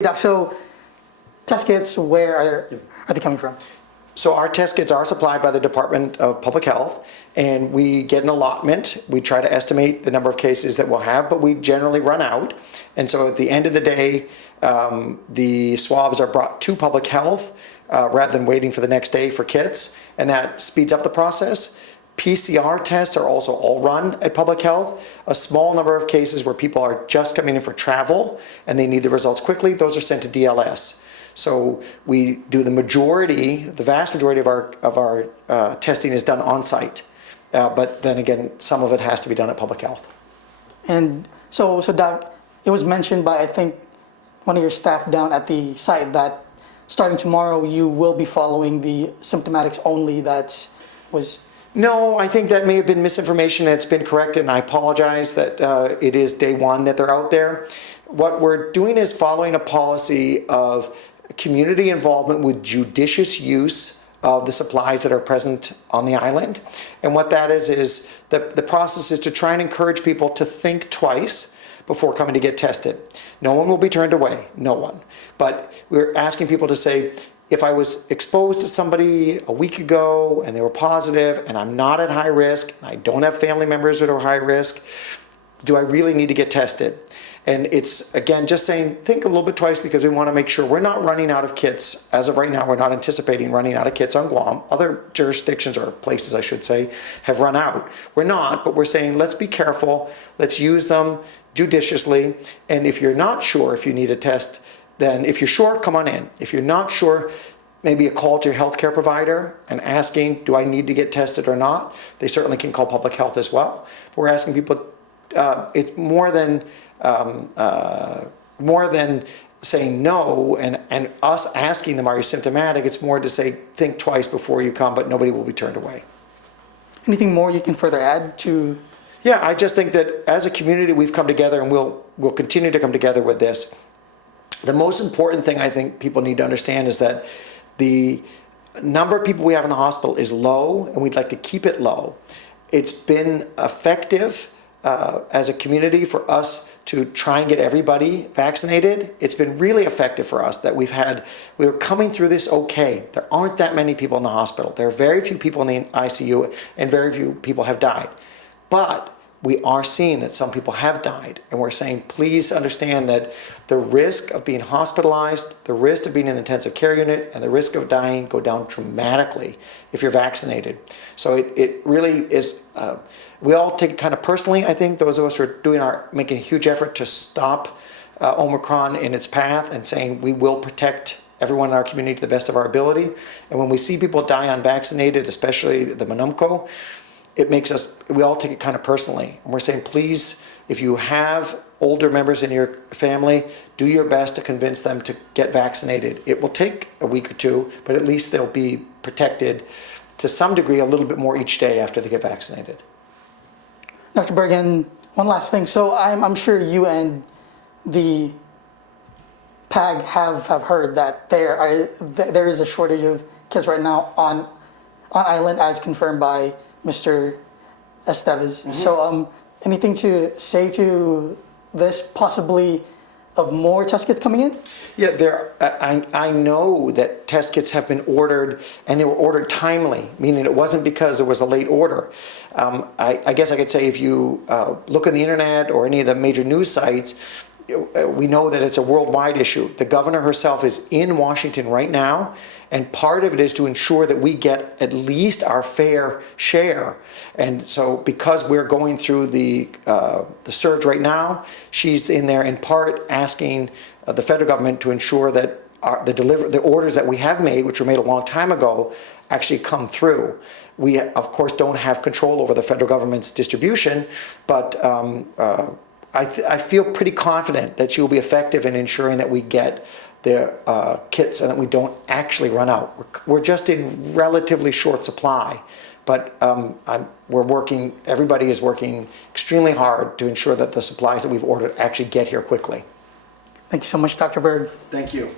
Doc, so test kits, where are they coming from? So our test kits are supplied by the Department of Public Health, and we get an allotment. We try to estimate the number of cases that we'll have, but we generally run out. And so at the end of the day, the swabs are brought to public health rather than waiting for the next day for kits, and that speeds up the process. PCR tests are also all run at public health. A small number of cases where people are just coming in for travel and they need the results quickly, those are sent to DLS. So we do the vast majority of our testing is done on site. But then again, some of it has to be done at public health. And so Doc, it was mentioned by, I think, one of your staff down at the site that starting tomorrow you will be following the symptomatics only that was... No, I think that may have been misinformation that's been corrected, and I apologize that it is day one that they're out there. What we're doing is following a policy of community involvement with judicious use of the supplies that are present on the island. And what that is the process is to try and encourage people to think twice before coming to get tested. No one will be turned away, no one. But we're asking people to say, if I was exposed to somebody a week ago and they were positive and I'm not at high risk, and I don't have family members that are high risk, do I really need to get tested? And it's, again, just saying, think a little bit twice, because we want to make sure we're not running out of kits. As of right now, we're not anticipating running out of kits on Guam. Other jurisdictions, or places I should say, have run out. We're not, but we're saying, let's be careful. Let's use them judiciously. And if you're not sure if you need a test, then if you're sure, come on in. If you're not sure, maybe a call to your healthcare provider and asking, do I need to get tested or not? They certainly can call public health as well. We're asking people, it's more than saying no and us asking them, are you symptomatic? It's more to say, think twice before you come, but nobody will be turned away. Anything more you can further add to? Yeah, I just think that as a community, we've come together, and we'll continue to come together with this. The most important thing I think people need to understand is that the number of people we have in the hospital is low, and we'd like to keep it low. It's been effective as a community for us to try and get everybody vaccinated. It's been really effective for us that we were coming through this okay. There aren't that many people in the hospital. There are very few people in the ICU, and very few people have died. But we are seeing that some people have died, and we're saying, please understand that the risk of being hospitalized, the risk of being in the intensive care unit, and the risk of dying go down dramatically if you're vaccinated. So it really is, we all take it kind of personally, I think, those of us who are making a huge effort to stop Omicron in its path and saying we will protect everyone in our community to the best of our ability. And when we see people die unvaccinated, especially the Manumco, it makes us, we all take it kind of personally. And we're saying, please, if you have older members in your family, do your best to convince them to get vaccinated. It will take a week or two, but at least they'll be protected to some degree a little bit more each day after they get vaccinated. Dr. Berg, and one last thing. So I'm sure you and the PAG have heard that there is a shortage of kits right now on island, as confirmed by Mr. Estevez. Mm-hmm. So anything to say to this, possibly of more test kits coming in? Yeah, I know that test kits have been ordered, and they were ordered timely, meaning it wasn't because there was a late order. I guess I could say, if you look on the internet or any of the major news sites, we know that it's a worldwide issue. The governor herself is in Washington right now, and part of it is to ensure that we get at least our fair share. And so, because we're going through the surge right now, she's in there in part asking the federal government to ensure that the orders that we have made, which were made a long time ago, actually come through. We, of course, don't have control over the federal government's distribution, but I feel pretty confident that she will be effective in ensuring that we get the kits and that we don't actually run out. We're just in relatively short supply, but everybody is working extremely hard to ensure that the supplies that we've ordered actually get here quickly. Thank you so much, Dr. Berg. Thank you.